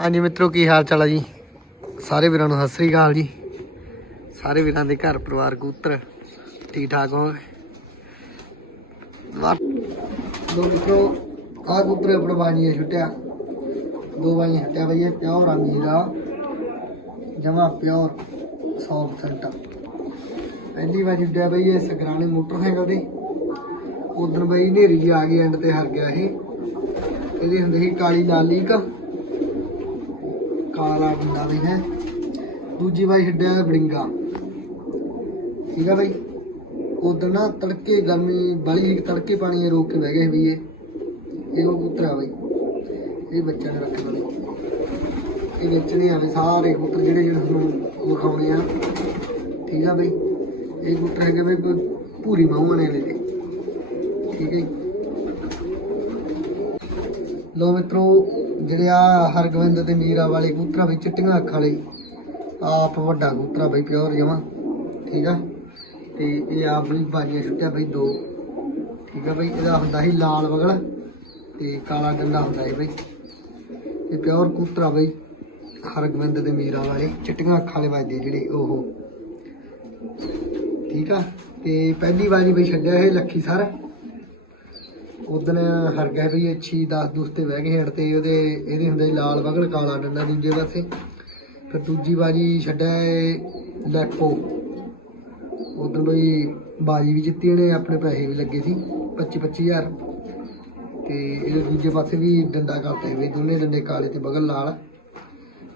ਹਾਂਜੀ ਮਿੱਤਰੋ, ਕੀ ਹਾਲ ਚਾਲ ਆ ਜੀ? ਸਾਰੇ ਵੀਰਾਂ ਨੂੰ ਸਤਿ ਸ੍ਰੀ ਅਕਾਲ ਜੀ। ਸਾਰੇ ਵੀਰਾਂ ਦੇ ਘਰ ਪਰਿਵਾਰ ਕੂਤਰ ਠੀਕ ਠਾਕ ਹੋ? ਲੋ ਮਿੱਤਰੋ ਆ ਕਬੂਤਰ ਆਪਣਾ ਬਾਣੀ ਛੁੱਟਿਆ। ਦੋ ਬਾਣੀ ਛੁੱਟਿਆ ਬਈ ਇਹ ਪਿਓਰ ਆ ਜਮਾ ਪਿਓਰ 100% ਪਹਿਲੀ ਵਾਰ ਛੁੱਟਿਆ ਬਈ ਇਹ ਸਗਰਾਣੇ ਮੋਟਰਸਾਈਕਲ ਦੇ ਉਦੋਂ ਬਈ ਨੇਰੀ ਆ ਗਈ ਐਂਡ ਤੇ ਹਰ ਗਿਆ ਇਹ। ਇਹਦੀ ਹੁੰਦੀ ਸੀ, ਕਾਲੀ ਲਾਲੀ ਕਾ ਕਾਲਾ ਬੰਦਾ ਵੀ ਹੈ। ਦੂਜੀ ਬਾਈ ਛੱਡਿਆ ਬੜਿੰਗਾ। ਠੀਕ ਆ ਬਾਈ? ਉਦੋਂ ਨਾ ਤੜਕੇ ਗਰਮੀ ਬੜੀ ਤੜਕੇ ਪਾਣੀ ਰੋਕ ਕੇ ਬਹਿ ਗਏ ਵੀ ਇਹ। ਇਹ ਉਹ ਕਬੂਤਰ ਆ ਬਾਈ। ਇਹ ਬੱਚਿਆਂ ਨੇ ਰੱਖੇ ਵਾਲੇ ਇਹ ਵੇਚਣੇ ਆ ਵੀ ਸਾਰੇ ਕਬੂਤਰ ਜਿਹੜੇ ਜਿਹੜੇ ਤੁਹਾਨੂੰ ਵਿਖਾਉਣੇ ਆ। ਠੀਕ ਆ ਬਾਈ? ਇਹ ਕਬੂਤਰ ਹੈਗੇ ਬਈ ਕੋਈ ਪੂਰੀ ਮਾਹੂਆਂ ਨੇ ਇਹਦੇ ਠੀਕ ਹੈ ਜੀ। ਲੋ ਮਿੱਤਰੋ, ਜਿਹੜੇ ਆ ਹਰਗੋਬਿੰਦ ਤੇ ਮੀਰਾ ਵਾਲੇ ਕਬੂਤਰਾਂ ਬਈ, ਚਿੱਟੀਆਂ ਅੱਖਾਂ ਵਾਲੇ, ਆਪ ਵੱਡਾ ਕਬੂਤਰਾ ਬਈ ਪਿਓਰ ਜਮਾ, ਠੀਕ ਆ? ਤੇ ਇਹ ਆਪ ਵੀ ਬਾਜੀਆਂ ਛੁੱਟਿਆ ਬਈ ਦੋ, ਠੀਕ ਆ ਬਈ? ਇਹਦਾ ਹੁੰਦਾ ਸੀ ਲਾਲ ਵਗਲ ਤੇ ਕਾਲਾ ਡੰਡਾ ਹੁੰਦਾ ਹੈ ਬਈ। ਇਹ ਪਿਓਰ ਕਬੂਤਰਾ ਬਈ, ਹਰਗੋਬਿੰਦ ਤੇ ਮੀਰਾ ਵਾਲੇ, ਚਿੱਟੀਆਂ ਅੱਖਾਂ ਵਾਲੇ ਵੱਜਦੇ ਜਿਹੜੇ ਉਹ। ਠੀਕ ਆ? ਤੇ ਪਹਿਲੀ ਵਾਰੀ ਬਈ ਛੱਡਿਆ ਇਹ ਲੱਖੀ ਸਰ। ਉਦਨ ਹਰ ਗਏ ਵੀ ਅੱਛੀ 10 ਦੂਸਤੇ ਬਹਿ ਗਏ ਹੇਠ ਤੇ ਉਹਦੇ ਇਹਦੇ ਹੁੰਦੇ ਲਾਲ ਬਗਲ ਕਾਲਾ ਡੰਡਾ ਦੂਜੇ ਪਾਸੇ। ਫਿਰ ਦੂਜੀ ਬਾਜੀ ਛੱਡਿਆ ਇਹ ਲੈਕੋ ਉਦੋਂ ਬਈ ਬਾਜੀ ਵੀ ਜਿੱਤੀ ਇਹਨੇ ਆਪਣੇ ਪੈਸੇ ਵੀ ਲੱਗੇ ਸੀ 25 25000 ਤੇ ਇਹਦੇ ਦੂਜੇ ਪਾਸੇ ਵੀ ਡੰਡਾ ਕਰਤਾ ਵੀ ਦੋਨੇ ਡੰਡੇ ਕਾਲੇ ਤੇ ਬਗਲ ਲਾਲ।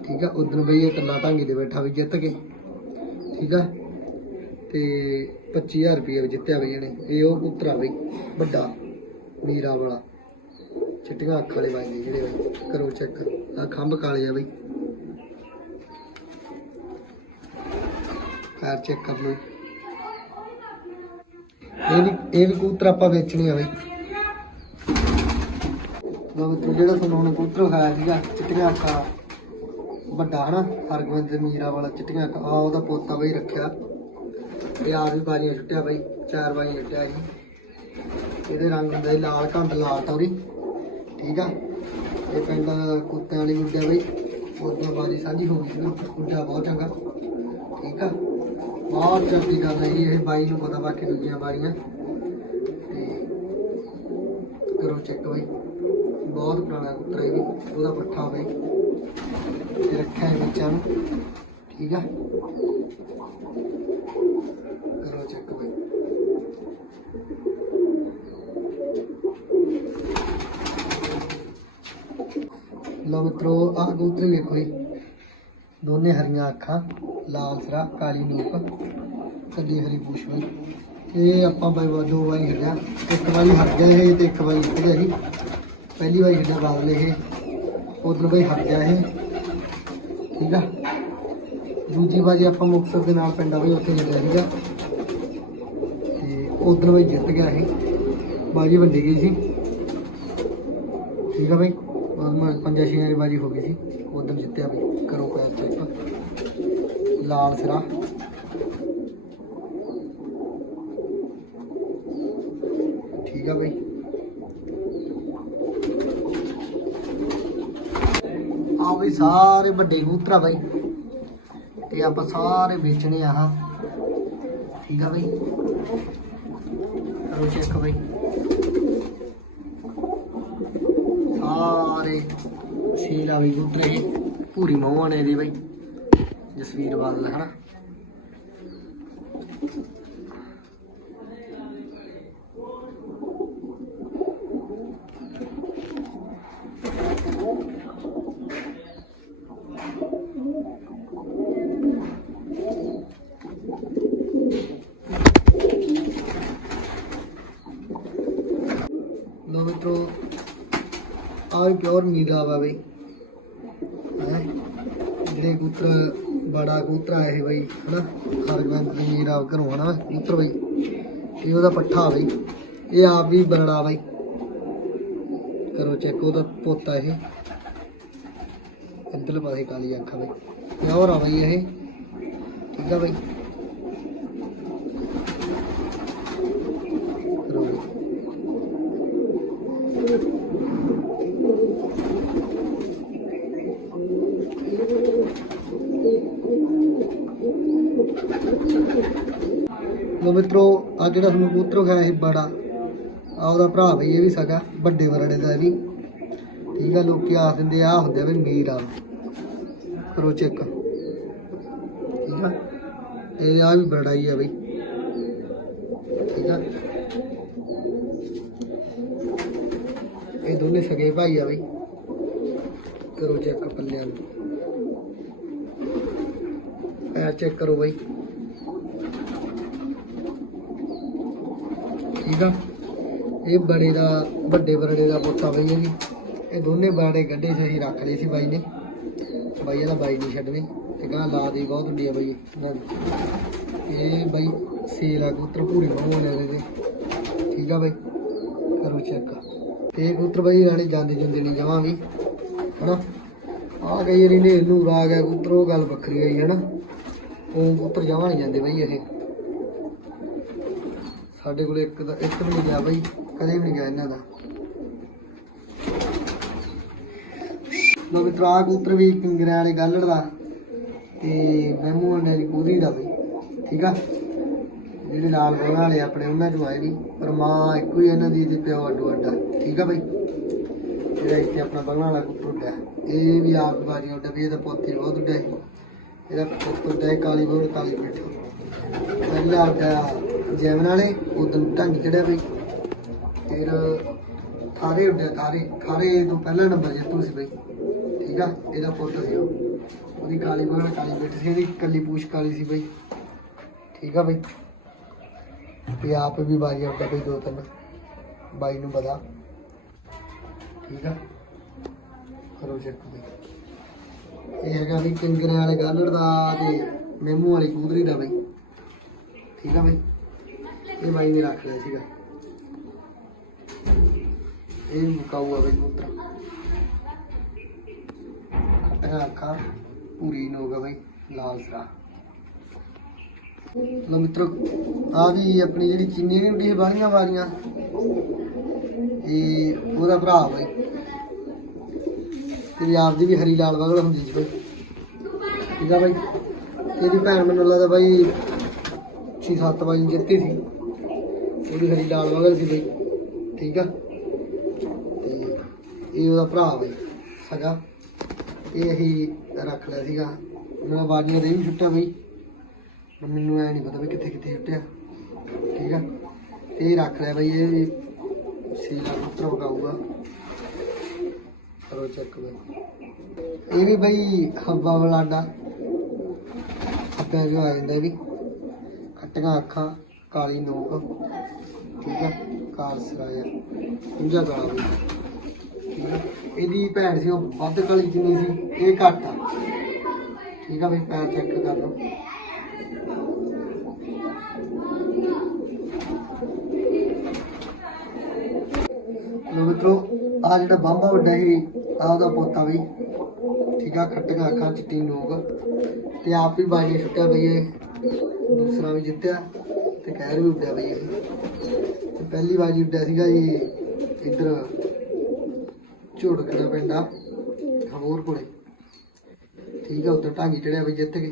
ਠੀਕ ਆ ਉਦੋਂ ਬਈ ਇਹ ਕੱਲਾ ਢਾਂਗੀ ਤੇ ਬੈਠਾ ਵੀ ਜਿੱਤ ਕੇ। ਠੀਕ ਆ, ਤੇ 25000 ਰੁਪਏ ਜਿੱਤਿਆ ਬਈ ਇਹਨੇ, ਇਹ ਉਹ ਪੁੱਤਰਾ ਬਈ, ਵੱਡਾ। ਮੀਰਾ ਵਾਲਾ। ਚਿੱਟੀਆਂ ਅੱਖਾਂ ਵਾਲੇ ਵੱਜਦੇ ਜਿਹੜੇ ਬਈ ਕਰੋ ਚੈੱਕ ਆ ਖੰਭ ਕਾਲੇ ਆ ਬਈ। ਪੈਰ ਚੈੱਕ ਕਰ ਲਓ ਇਹ ਵੀ ਇਹ ਵੀ ਕਬੂਤਰ ਆਪਾਂ ਵੇਚਣੇ ਆ ਬਈ। ਲੋ ਮਿੱਤਰੋ, ਜਿਹੜਾ ਤੁਹਾਨੂੰ ਹੁਣ ਕਬੂਤਰ ਖਾਇਆ ਸੀਗਾ, ਚਿੱਟੀਆਂ ਅੱਖਾਂ ਵੱਡਾ ਹਨਾ ਹਰਗੋਬਿੰਦ ਦੇ ਮੀਰਾ ਵਾਲਾ ਚਿੱਟੀਆਂ ਅੱਖਾਂ। ਆ ਉਹਦਾ ਪੋਤਾ ਬਈ ਰੱਖਿਆ। ਤੇ ਆ ਵੀ ਬਾਜੀਆਂ ਛੁੱਟਿਆ ਬਈ, ਚਾਰ ਬਾਜੀਆਂ ਛੁੱਟਿਆ ਜੀ ਇਹਦੇ ਰੰਗ ਹੁੰਦਾ ਸੀ ਲਾਲ ਘੰਦ ਲਾਲ ਟੌਰੀ ਠੀਕ ਆ? ਇਹ ਪਿੰਡ ਕੁੱਤਿਆਂ ਵਾਲੀ ਗੁੱਡਿਆ ਬਈ। ਉਹਦੋਂ ਬਾਜੀ ਸਾਂਝੀ ਹੋ ਗਈ ਸੀ ਗੁੱਡਾ ਬਹੁਤ ਚੰਗਾ। ਠੀਕ ਆ? ਬਹੁਤ ਚੰਗੀ ਗੱਲ ਹੈ ਜੀ, ਇਹ ਬਾਈ ਨੂੰ ਪਤਾ ਬਾਕੀ ਦੂਜੀਆਂ ਬਾਰੀਆਂ ਤੇ ਕਰੋ ਚੈੱਕ ਬਈ। ਬਹੁਤ ਪੁਰਾਣਾ ਕੁੱਤਰ ਹੈ ਵੀ। ਉਹਦਾ ਪੱਠਾ ਬਈ। ਤੇ ਰੱਖਿਆ ਹੈ ਬੱਚਿਆਂ ਨੂੰ। ਠੀਕ ਆ? ਕਰੋ ਚੈੱਕ ਬਈ। ਲਓ ਮਿੱਤਰੋ, ਆਹ ਕਬੂਤਰ ਵੇਖੋ ਜੀ। ਦੋਨੇ ਹਰੀਆਂ ਅੱਖਾਂ, ਲਾਲ ਸਰਾ, ਕਾਲੀ ਨੂਕ ਕੱਲੀ ਹਰੀ ਪੂਛ ਬਈ ਇਹ ਆਪਾਂ ਬਾਈ ਵਾ- ਦੋ ਵਾਰੀ ਹੱਡਿਆ ਇੱਕ ਵਾਰੀ ਹਟ ਗਿਆ ਇਹ ਤੇ ਇੱਕ ਵਾਰੀ ਜਿੱਤ ਗਿਆ ਸੀ ਪਹਿਲੀ ਵਾਰੀ ਹੱਡਿਆ ਬਾਦਲੇ ਇਹ। ਉਦੋਂ ਬਈ ਹਟ ਗਿਆ ਇਹ। ਠੀਕ ਆ? ਦੂਜੀ ਵਾਰੀ ਆਪਾਂ ਮੁਕਤਸਰ ਦੇ ਨਾਲ ਪਿੰਡ ਆ ਬਈ, ਉੱਥੇ ਹੱਡਿਆ ਸੀਗਾ। ਤੇ ਉਦੋਂ ਬਾਈ ਜਿੱਤ ਗਿਆ ਇਹ। ਬਾਜੀ ਵੰਡੀ ਗਈ ਸੀ। ਠੀਕ ਆ ਬਾਈ? ਮੈਂ ਪੰਜਾਂ ਛੇਆਂ ਦੀ ਬਾਜੀ ਹੋ ਗਈ ਸੀ। ਉਦੋਂ ਜਿੱਤਿਆ ਬਈ ਕਰੋ ਪੈਰ ਚੈੱਕ ਲਾਲ ਸਿਰਾ। ਠੀਕ ਆ ਬਈ। ਆ ਬਈ ਸਾਰੇ ਵੱਡੇ ਕਬੂਤਰ ਆ ਬਈ। ਤੇ ਆਪਾਂ ਸਾਰੇ ਵੇਚਣੇ ਆ ਹਾਂ ਠੀਕ ਆ ਬਈ। ਕਰੋ ਚੈੱਕ ਬਈ। ਸਾਰੇ ਸੀਲਾ ਵੀ ਕਬੂਤਰ ਇਹ ਪੂਰੀ ਮੋਹਣ ਨੇ ਦੀ ਬਈ। ਜਸਵੀਰ ਬਾਦਲ ਹਨਾ ਲੋ ਮਿੱਤਰੋ ਆ ਵੀ ਪਿਓਰ ਮੀਰਾ ਵਾ ਬਈ। ਹੈਂ? ਜਿਹੜੇ ਕਬੂਤਰ, ਬੜਾ ਕਬੂਤਰ ਆਇਆ ਬਈ, ਹਨਾ? ਹਰਗਵੰਤ ਦੇ ਮੀਰਾ ਘਰੋਂ, ਹਨਾ? ਕਬੂਤਰ ਬਈ। ਇਹ ਉਹਦਾ ਪੱਠਾ ਬਈ। ਇਹ ਆਪ ਵੀ ਬਰੜਾ ਬਈ। ਕਰੋ ਚੈੱਕ ਉਹਦਾ ਪੋਤਾ ਇਹ। ਇੱਧਰ ਪਾਸੇ ਕਾਲੀ ਅੱਖਾਂ ਬਈ। ਪਿਓਰ ਆ ਬਈ ਇਹ। ਠੀਕ ਆ ਬਈ? ਲੋ ਮਿੱਤਰੋ ਆ ਜਿਹੜਾ ਤੁਹਾਨੂੰ ਕਬੂਤਰ ਖਾਇਆ ਸੀ ਬੜਾ ਆ ਉਹਦਾ ਭਰਾ ਵੀ ਇਹ ਵੀ ਸਗਾ, ਵੱਡੇ ਵਰੜੇ ਦਾ ਵੀ। ਠੀਕ ਆ, ਲੋਕੀ ਆਖ ਦਿੰਦੇ ਆ ਹੁੰਦੇ ਵੀ ਮੀਰ ਆ। ਕਰੋ ਚੈੱਕ। ਠੀਕ ਆ, ਇਹ ਆ ਵੀ ਬੜਾ ਹੀ ਆ ਬਈ। ਠੀਕ ਆ। ਇਹ ਦੋਨੇ ਸਗੇ ਭਾਈ ਆ ਬਈ। ਕਰੋ ਚੈੱਕ ਪੱਲਿਆਂ ਨੂੰ। ਪੈਰ ਚੈੱਕ ਕਰੋ ਬਈ। ਠੀਕ ਆ? ਇਹ ਬੜੇ ਦਾ, ਵੱਡੇ ਬਰੜੇ ਦਾ ਪੁੱਤਾ ਬਈ ਇਹ ਵੀ। ਇਹ ਦੋਨੇ ਬਾੜੇ ਗੱਡੇ ਸਹੀ ਰੱਖ ਲਏ ਸੀ ਬਾਈ ਨੇ। ਬਾਈ ਇਹਦਾ ਬਾਈ ਨਹੀਂ ਛੱਡਣੀ। ਤੇ ਗਾਂ ਲਾ ਦੀ, ਬਹੁਤ ਵੱਡੀ ਆ ਬਾਈ ਇਹਨਾਂ ਦੀ। ਇਹ ਬਾਈ ਸੇਲ ਆ, ਕਬੂਤਰ ਪੂਰੀ ਮੂੰਹ ਲੈ ਦੇ ਠੀਕ ਆ ਬਾਈ? ਕਰੋ ਚੈੱਕ ਤੇ ਇਹ ਕਬੂਤਰ ਬਾਈ ਰਾਣੀ ਜਾਂਦੇ ਜਾਂਦੇ ਨਹੀਂ ਜਮਾਂ ਵੀ ਹਨਾ? ਆ ਗਈ ਰੀ ਨੇ ਨੂੰ ਆ ਗਿਆ ਕਬੂਤਰ, ਉਹ ਗੱਲ ਵੱਖਰੀ ਹੈ ਹਨਾ? ਉਹ ਕਬੂਤਰ ਜਮਾਂ ਨਹੀਂ ਜਾਂਦੇ ਬਾਈ ਇਹ। ਸਾਡੇ ਕੋਲ ਇੱਕ ਦਾ ਇੱਕ ਵੀ ਨਹੀਂ ਗਿਆ ਬਾਈ, ਕਦੇ ਵੀ ਨਹੀਂ ਗਿਆ ਇਹਨਾਂ ਦਾ। ਲੋ ਵੀ ਤਰਾ ਕਬੂਤਰ ਵੀ ਕਿੰਗਰਿਆਂ ਵਾਲੇ ਗਾਲੜ ਦਾ ਤੇ ਮਹਿਮੂ ਵਾਲੇ ਦੀ ਕੂਰੀ ਦਾ ਬਈ, ਠੀਕ ਆ? ਜਿਹੜੇ ਲਾਲ ਬੋਲਾਂ ਵਾਲੇ ਆਪਣੇ ਉਹਨਾਂ ਚੋਂ ਆਏ ਵੀ ਪਰ ਮਾਂ ਇੱਕੋ ਹੀ ਇਹਨਾਂ ਦੀ ਤੇ ਪਿਓ ਅੱਡੋ ਅੱਡਾ ਠੀਕ ਆ ਬਈ? ਜਿਹੜਾ ਇੱਥੇ ਆਪਣਾ ਬਗਲਾਂ ਵਾਲਾ ਕਬੂਤਰ ਉੱਡਿਆ। ਇਹ ਵੀ ਆਪ ਬਾਜੀ ਉੱਡਿਆ ਵੀ ਇਹਦਾ ਪੋਤੀ ਬਹੁਤ ਉੱਡਿਆ ਇਹਦਾ ਪੁੱਤ ਉੱਡਿਆ ਕਾਲੀ ਬੋਲ ਕਾਲੀ ਪੇਠੀ ਪਹਿਲਾ ਉੱਡਿਆ ਜੈਮਨ ਵਾਲੇ, ਉਦੋਂ ਢੰਗ ਚੜਿਆ ਬਈ। ਫਿਰ ਥਾਰੇ ਉੱਡਿਆ ਥਾਰੇ ਥਾਰੇ ਤੋਂ ਪਹਿਲਾ ਨੰਬਰ ਜਿੱਤੂ ਸੀ ਬਈ। ਠੀਕ ਆ? ਇਹਦਾ ਪੁੱਤ ਸੀ ਉਹ। ਉਹਦੀ ਕਾਲੀ ਬੋਲ ਕਾਲੀ ਪੇਠੀ ਸੀ ਇਹਦੀ, ਕੱਲੀ ਪੂਛ ਕਾਲੀ ਸੀ ਬਈ। ਠੀਕ ਆ ਬਈ? ਤੇ ਆਪ ਵੀ ਬਾਜੀ ਉੱਡਿਆ ਬਈ ਦੋ ਤਿੰਨ। ਬਾਈ ਨੂੰ ਪਤਾ। ਠੀਕ ਆ? ਕਰੋ ਚੈੱਕ ਬਈ। ਇਹ ਹੈਗਾ ਵੀ ਕਿੰਗਰੇ ਵਾਲੇ ਗਾਲੜ ਦਾ ਤੇ ਮੇਮੂ ਵਾਲੀ ਕੂਦਰੀ ਦਾ ਬਈ। ਠੀਕ ਆ ਬਈ? ਇਹ ਬਾਈ ਨੇ ਰੱਖ ਲਿਆ ਸੀਗਾ। ਇਹ ਮੁਕਾਊ ਆ ਬਈ ਕਬੂਤਰ ਖੱਟਾ ਅੱਖਾਂ ਪੂਰੀ ਨੋਗਾ ਬਈ ਲਾਲ ਸਰਾ। ਲੋ ਮਿੱਤਰੋ ਆ ਵੀ ਆਪਣੀ ਜਿਹੜੀ ਚੀਨੀ ਨਹੀਂ ਹੁੰਦੀ ਸੀ ਬਾਲੀਆਂ ਇਹ ਉਹਦਾ ਭਰਾ ਬਈ। ਤੇਰੀ ਆਪਦੀ ਵੀ ਹਰੀ ਲਾਲ ਵਗਲ ਹੁੰਦੀ ਸੀ ਬਈ। ਠੀਕ ਆ ਬਈ? ਇਹਦੀ ਭੈਣ ਮੈਨੂੰ ਲੱਗਦਾ ਬਾਈ 6-7 ਵਜੇ ਜਿੱਤੀ ਸੀ। ਉਹਦੀ ਹਰੀ ਲਾਲ ਵਗਲ ਸੀ ਬਈ। ਠੀਕ ਆ? ਤੇ ਇਹ ਉਹਦਾ ਭਰਾ ਬਈ, ਸਗਾ। ਇਹ ਅਸੀਂ ਰੱਖ ਲਿਆ ਸੀਗਾ। ਉਹਨਾਂ ਬਾਜੀਆਂ ਦੇ ਵੀ ਛੁੱਟਿਆ ਬਈ। ਮੈਨੂੰ ਐ ਨਹੀਂ ਪਤਾ ਵੀ ਕਿੱਥੇ ਕਿੱਥੇ ਛੁੱਟਿਆ। ਠੀਕ ਆ? ਇਹ ਰੱਖ ਲਿਆ ਬਈ, ਇਹ ਸੀਲਾ ਪੁੱਤਰ ਵਗਾਊਗਾ ਕਰੋ ਚੈੱਕ ਬਈ। ਇਹ ਵੀ ਬਈ ਹੱਬਾ ਬਲਾਡਾ। ਹੱਬਾ ਜੋ ਆ ਜਾਂਦਾ ਵੀ। ਖੱਟੀਆਂ ਅੱਖਾਂ, ਕਾਲੀ ਨੋਕ। ਠੀਕ ਆ? ਕਾਲ ਸਰਾਇਆ ਪੁੰਜਾ ਕਾਲਾ ਬਈ ਠੀਕ ਆ ਇਹਦੀ ਭੈਣ ਸੀ, ਉਹ ਵੱਧ ਕਾਲੀ ਜਿੰਨੀ ਸੀ, ਇਹ ਘੱਟ ਆ। ਠੀਕ ਆ ਬਈ ਪੈਰ ਚੈੱਕ ਕਰ ਲਓ। ਲੋ ਮਿੱਤਰੋ ਆ ਜਿਹੜਾ ਬਾਂਬਾ ਵੱਡਾ ਸੀ ਆ ਉਹਦਾ ਪੋਤਾ ਵੀ। ਠੀਕ ਆ, ਖੱਟੀਆਂ ਅੱਖਾਂ, ਚਿੱਟੀ ਨੋਕ। ਤੇ ਆਪ ਵੀ ਬਾਜੀ ਛੁੱਟਿਆ ਬਈ ਇਹ ਦੂਸਰਾ ਵੀ ਜਿੱਤਿਆ। ਤੇ ਕਹਿਰ ਵੀ ਉੱਡਿਆ ਬਈ। ਇਹ ਤੇ ਪਹਿਲੀ ਬਾਜੀ ਉੱਡਿਆ ਸੀਗਾ ਜੀ ਇੱਧਰ ਝੋੜਕਣਾ ਪਿੰਡਾ ਹਮੂਰ ਕੋਲੇ। ਠੀਕ ਹੈ ਉੱਧਰ ਢਾਂਗੀ ਚੜਿਆ ਬਈ ਜਿੱਤ ਗਈ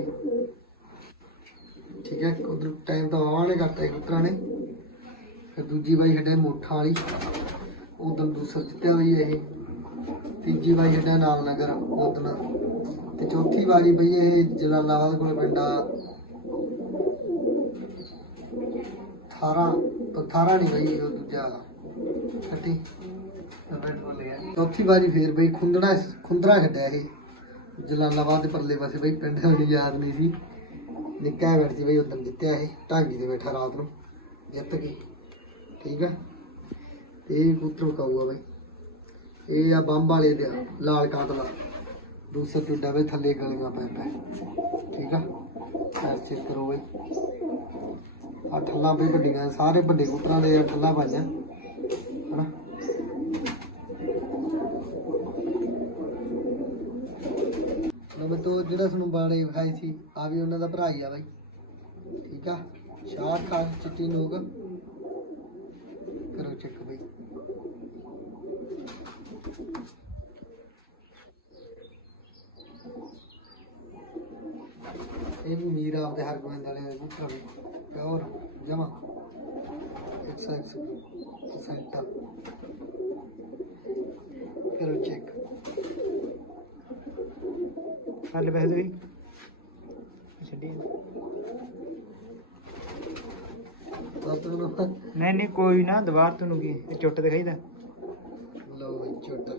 ਠੀਕ ਹੈ ਉਧਰ ਟਾਈਮ ਤਾਂ ਵਾਵਾ ਨੇ ਕਰਤਾ ਇੱਕ ਨੇ। ਫਿਰ ਦੂਜੀ ਬਾਈ ਛੱਡਿਆ ਮੋਠਾ ਵਾਲੀ ਉਦੋਂ ਦੂਸਰਾ ਜਿੱਤਿਆ ਬਈ ਇਹ। ਤੀਜੀ ਵਾਰੀ ਛੱਡਿਆ ਨਾਮਨਗਰ ਉਦੋਂ ਤੇ ਚੌਥੀ ਵਾਰੀ ਬਈ ਇਹ ਜਲਾਲਾਬਾਦ ਕੋਲ ਪਿੰਡਾ 18 18 ਨਹੀਂ ਬਈ ਉਹ ਦੂਜਾ ਛੱਟੀ ਚੌਥੀ ਵਾਰੀ ਫੇਰ ਬਈ ਖੁੰਦੜਾ ਖੁੰਦਰਾ ਛੱਡਿਆ ਇਹ। ਜਲਾਲਾਬਾਦ ਦੇ ਪਰਲੇ ਪਾਸੇ ਬਈ ਪਿੰਡ ਮੈਨੂੰ ਯਾਦ ਨਹੀਂ ਸੀ। ਨਿੱਕਾ ਬੈਠ ਸੀ ਬਈ ਉਦੋਂ ਜਿੱਤਿਆ ਇਹ, ਢਾਂਗੀ ਤੇ ਬੈਠਾ ਰਾਤ ਨੂੰ, ਜਿੱਤ ਗਈ। ਠੀਕ ਆ? ਤੇ ਇਹ ਪੁੱਤਰ ਕਾਊਗਾ ਬਈ। ਇਹ ਆ ਬੰਬ ਵਾਲੇ ਦੇ, ਲਾਲ ਕਾਟ ਦਾ। ਦੂਸਰਾ ਟੁੱਡਾ ਵੇ ਥੱਲੇ ਗਲੀਆਂ ਪੈ ਪੈ। ਠੀਕ ਆ? ਐਸ ਕਰੋ ਬਈ। ਆ ਠੱਲਾਂ ਬਈ ਵੱਡੀਆਂ, ਸਾਰੇ ਵੱਡੇ ਕਬੂਤਰਾਂ ਦੇ ਠੱਲਾਂ ਪਾਈਆਂ। ਹਨਾ? ਲੋ ਤੋਂ ਜਿਹੜਾ ਤੁਹਾਨੂੰ ਬਾਣੇ ਵਿਖਾਈ ਸੀ ਆ ਵੀ ਉਹਨਾਂ ਦਾ ਭਰਾ ਹੀ ਆ ਬਾਈ। ਠੀਕ ਆ? ਸ਼ਾਹ ਖਾਨ, ਚਿੱਟੀ ਨੋਕ। ਕਰੋ ਚੈੱਕ ਬਈ। ਇਹ ਵੀ ਮੀਰ ਆਪਦੇ ਹਰਗੋਬਿੰਦ ਵਾਲੇ ਦੇ ਪੁੱਤਰ ਪਿਓਰ ਜਮਾ। 100 ਸੈਂਟਾ ਕਰੋ ਚੈੱਕ ਕਰ ਲੈ ਪੈਸੇ ਦੇ ਛੱਡੀ। ਤੁਹਾਨੂੰ ਨਹੀਂ ਨਹੀਂ ਕੋਈ ਨਾ ਦੁਬਾਰ ਤੈਨੂੰ ਕੀ? ਇਹ ਚੁੱਟ ਦਿਖਾਈਦਾ ਲਓ ਬਈ ਛੋਟਾ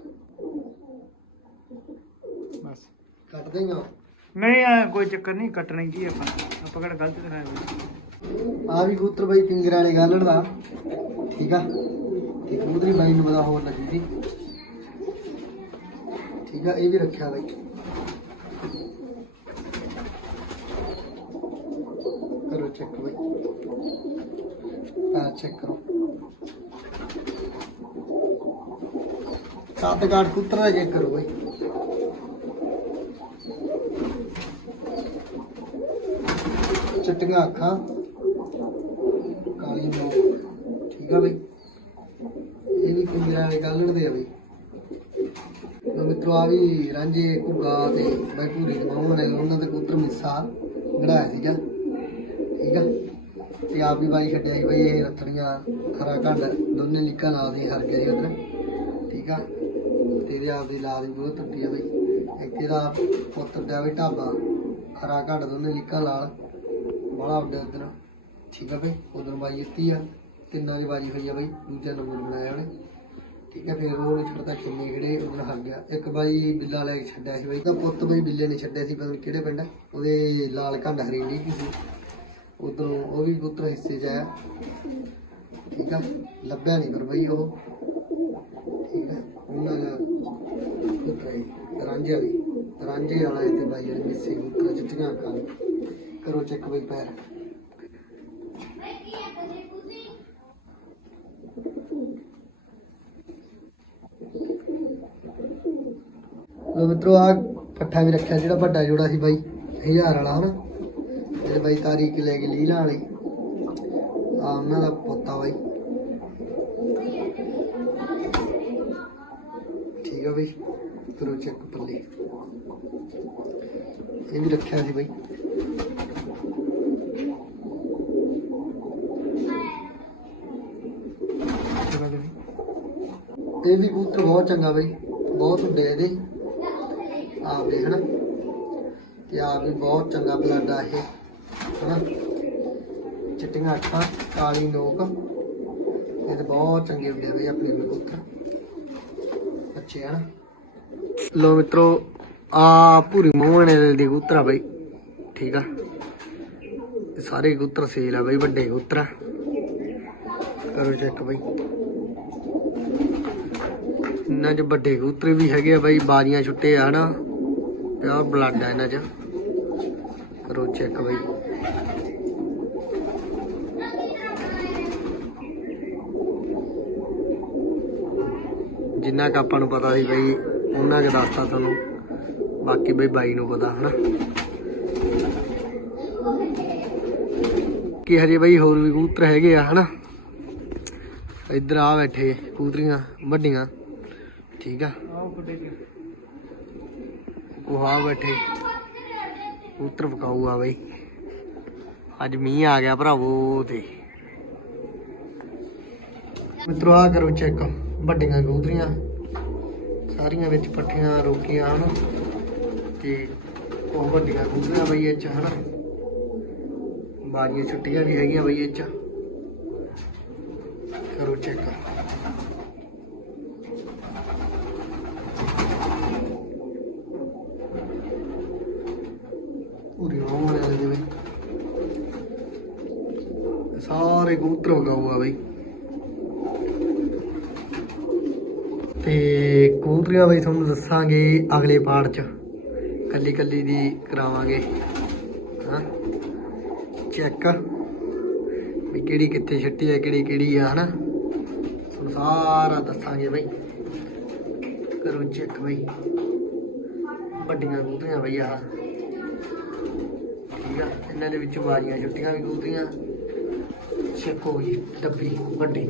ਬਸ। ਕੱਟ ਦੇਗਾ ਨਹੀਂ ਆ ਕੋਈ ਚੱਕਰ ਨਹੀਂ, ਕੱਟਣਾ ਕੀ ਆਪਾਂ। ਆਪਾਂ ਕਿਹੜਾ ਗਲਤ ਦਿਖਾਇਆ ਆ ਵੀ ਕਬੂਤਰ ਬਾਈ ਪਿੰਗਰ ਵਾਲੇ ਗਾਲੜ ਦਾ। ਠੀਕ ਆ? ਤੇ ਕਬੂਤਰੀ ਬਾਈ ਨੂੰ ਪਤਾ ਹੋਰ ਲੱਗੀ ਸੀ। ਠੀਕ ਆ, ਇਹ ਵੀ ਰੱਖਿਆ ਬਾਈ। ਕਰੋ ਚੈੱਕ ਬਾਈ। ਆ ਚੈੱਕ ਕਰੋ। ਸੱਤ ਕਾਰਡ ਕਬੂਤਰ ਦਾ ਚੈੱਕ ਕਰੋ ਬਾਈ। ਚਿੱਟੀਆਂ ਅੱਖਾਂ। ਕਾਲੀ ਨੋਕ ਠੀਕ ਆ ਬਈ। ਇਹ ਵੀ ਕੁੰਜਰਾ ਵਾਲੇ ਗਾਲਣ ਦੇ ਆ ਬਈ। ਲੋ ਮਿੱਤਰੋ, ਆ ਵੀ ਰਾਂਝੇ ਘੁੱਗਾ ਤੇ ਬਾਈ ਪੂਰੀ ਦਮਾਉਣ ਨੇ ਉਹਨਾਂ ਦੇ ਪੁੱਤਰ ਮਿੱਸਾ ਗੜਾਇਆ ਸੀਗਾ। ਠੀਕ ਆ। ਤੇ ਆਪ ਵੀ ਬਾਈ ਛੱਡਿਆ ਸੀ ਬਈ, ਇਹ ਰੱਖੜੀਆਂ ਖਰਾ ਘੰਡ, ਦੋਨੇ ਨਿਕਲ ਆਉਂਦੇ ਹਰ ਗਏ ਉਧਰ। ਠੀਕ ਆ। ਤੇ ਇਹਦੇ ਆਪ ਦੀ ਲਾਦ ਵੀ ਬਹੁਤ ਟੁੱਟੀ ਆ ਬਈ। ਇੱਕ ਇਹਦਾ ਪੁੱਤਰ ਦਾ ਵੀ ਢਾਬਾ, ਖਰਾ ਘੰਡ, ਦੋਨੇ ਨਿਕਲ ਨਾਲ। ਬੜਾ ਵੱਡਾ ਉਧਰ ਠੀਕ ਆ ਬਈ ਉਧਰ ਬਾਈ ਜਿੱਤੀ ਆ, ਤਿੰਨਾਂ ਦੀ ਬਾਜੀ ਹੋਈ ਆ ਬਈ, ਦੂਜਾ ਨੰਬਰ ਬਣਾਇਆ ਉਹਨੇ। ਠੀਕ ਹੈ ਫਿਰ ਉਹ ਛੋਟਾ ਕਿੰਨੇ ਕਿਹੜੇ ਉਧਰ ਹੱਗ ਗਿਆ। ਇੱਕ ਬਾਈ ਬਿੱਲਾ ਲੈ ਕੇ ਛੱਡਿਆ ਸੀ ਬਾਈ। ਤਾਂ ਪੁੱਤ ਬਈ ਬਿੱਲੇ ਨੇ ਛੱਡਿਆ ਸੀ, ਪਤਾ ਨਹੀਂ ਕਿਹੜੇ ਪਿੰਡ ਉਹਦੇ ਲਾਲ ਘੰਡ ਹਰੀਲੀ ਕੀ ਸੀ। ਉਧਰੋਂ ਉਹ ਵੀ ਪੁੱਤਰ ਹਿੱਸੇ ਚ ਆਇਆ। ਠੀਕ ਆ, ਲੱਭਿਆ ਨਹੀਂ ਪਰ ਬਈ ਉਹ। ਠੀਕ ਹੈ ਉਹਨਾਂ ਦਾ ਪੁੱਤਰ ਰਾਂਝੇ ਵਾਲੀ। ਰਾਂਝੇ ਵਾਲਾ ਇਹ ਬਾਈ ਜਿਹੜੇ ਮਿੱਸੇ ਪੁੱਤਰ ਚਿੱਟੀਆਂ ਅੱਖਾਂ ਕਰੋ ਚੈੱਕ ਬਈ ਪੈਰ। ਲੋ ਮਿੱਤਰੋ ਆ ਪੱਠਾ ਵੀ ਰੱਖਿਆ ਜਿਹੜਾ ਵੱਡਾ ਜੋੜਾ ਸੀ ਬਾਈ 1000 ਵਾਲਾ, ਹਨਾ? ਇਹ ਬਾਈ ਤਾਰੀਖ ਲੈ ਕੇ ਲੀਲਾ ਵਾਲੀ। ਆ ਉਹਨਾਂ ਦਾ ਪੋਤਾ ਬਾਈ। ਠੀਕ ਆ ਬਈ, ਕਰੋ ਚੈੱਕ ਪੱਲੇ। ਇਹ ਵੀ ਰੱਖਿਆ ਸੀ ਬਾਈ ਚਲੋ ਜੀ ਇਹ ਬਹੁਤ ਚੰਗਾ ਬਈ, ਬਹੁਤ ਹੁੰਦੇ ਆ ਇਹਦੇ। ਆਪ ਦੇ ਹਨਾ ਤੇ ਆਪ ਵੀ ਬਹੁਤ ਚੰਗਾ ਬਲੱਡ ਆ ਇਹ, ਹਨਾ? ਚਿੱਟੀਆਂ ਅੱਖਾਂ, ਕਾਲੀ ਨੋਕ। ਇਹ ਤੇ ਬਹੁਤ ਚੰਗੇ ਹੁੰਦੇ ਬਈ ਆਪਣੇ ਕੋਲ ਕਬੂਤਰ ਅੱਛੇ ਹਨਾ ਲੋ ਮਿੱਤਰੋ ਆ ਪੂਰੀ ਮੋਹਣੇ ਦੇ ਕਬੂਤਰ ਬਈ, ਠੀਕ ਆ? ਸਾਰੇ ਕਬੂਤਰ ਸੇਲ ਆ ਬਈ, ਵੱਡੇ ਕਬੂਤਰ ਕਰੋ ਚੈੱਕ ਬਈ। ਇਹਨਾਂ 'ਚ ਵੱਡੇ ਕਬੂਤਰ ਵੀ ਹੈਗੇ ਆ ਬਾਈ, ਬਾਜ਼ੀਆਂ ਛੁੱਟੇ ਆ, ਹਨਾ? ਪਿਓਰ ਬਲੱਡ ਆ ਇਹਨਾਂ 'ਚ। ਕਰੋ ਚੈੱਕ ਬਾਈ। ਜਿੰਨਾ ਕੁ ਆਪਾਂ ਨੂੰ ਪਤਾ ਸੀ ਬਈ, ਉਹਨਾਂ ਕੁ ਦੱਸਤਾ ਤੁਹਾਨੂੰ। ਬਾਕੀ ਬਈ, ਬਾਈ ਨੂੰ ਪਤਾ, ਹਨਾ? ਕਿ ਹਜੇ ਬਈ ਹੋਰ ਵੀ ਕਬੂਤਰ ਹੈਗੇ ਆ, ਹਨਾ? ਇੱਧਰ ਆ ਬੈਠੇ ਕਬੂਤਰੀਆਂ, ਵੱਡੀਆਂ। ਠੀਕ ਆ? ਕੁਹਾ ਬੈਠੇ। ਕਬੂਤਰ ਪਕਾਊ ਆ ਬਈ। ਅੱਜ ਮੀਂਹ ਆ ਗਿਆ ਭਰਾਵੋ ਤੇ। ਮਿੱਤਰੋ ਆ ਕਰੋ ਚੈੱਕ ਵੱਡੀਆਂ ਕਬੂਤਰੀਆਂ। ਸਾਰੀਆਂ ਵਿੱਚ ਪੱਠੀਆਂ ਰੋਕੀਆਂ ਹਨ ਤੇ ਉਹ ਵੱਡੀਆਂ ਕਬੂਤਰੀਆਂ ਬਈ ਇਹ ਚ ਹਨਾ? ਬਾਜੀਆਂ ਛੁੱਟੀਆਂ ਵੀ ਹੈਗੀਆਂ ਬਈ ਇਹ ਚ। ਕਰੋ ਚੈੱਕ ਪੂਰੀ ਰੋਣ ਵਾਲੇ ਜਿਵੇਂ ਸਾਰੇ ਕਬੂਤਰ ਵਗਾਊ ਤੇ ਕਬੂਤਰੀਆਂ ਬਈ ਤੁਹਾਨੂੰ ਦੱਸਾਂਗੇ ਅਗਲੇ ਪਾਰਟ ਚ। ਕੱਲੀ ਕੱਲੀ ਦੀ ਕਰਾਵਾਂਗੇ। ਹਾਂ? ਚੈੱਕ। ਵੀ ਕਿਹੜੀ ਕਿੱਥੇ ਛੱਟੀ ਹੈ, ਕਿਹੜੀ ਕਿਹੜੀ ਆ, ਹਨਾ? ਤੁਹਾਨੂੰ ਸਾਰਾ ਦੱਸਾਂਗੇ ਬਈ। ਕਰੋ ਚੈੱਕ ਬਈ। ਵੱਡੀਆਂ ਕਬੂਤਰੀਆਂ ਬਈ ਆਹ। ਠੀਕ ਆ? ਇਹਨਾਂ ਦੇ ਵਿੱਚ ਬਾਜੀਆਂ ਛੁੱਟੀਆਂ ਵੀ ਕਬੂਤਰੀਆਂ। ਛੇਕੋ ਜੀ ਡੱਬੀ ਵੱਡੀ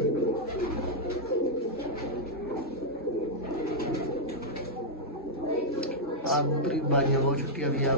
ਆ ਕਬੂਤਰੀ ਬਾਜੀਆਂ ਬਹੁਤ ਛੁੱਟੀਆਂ ਵੀ ਆ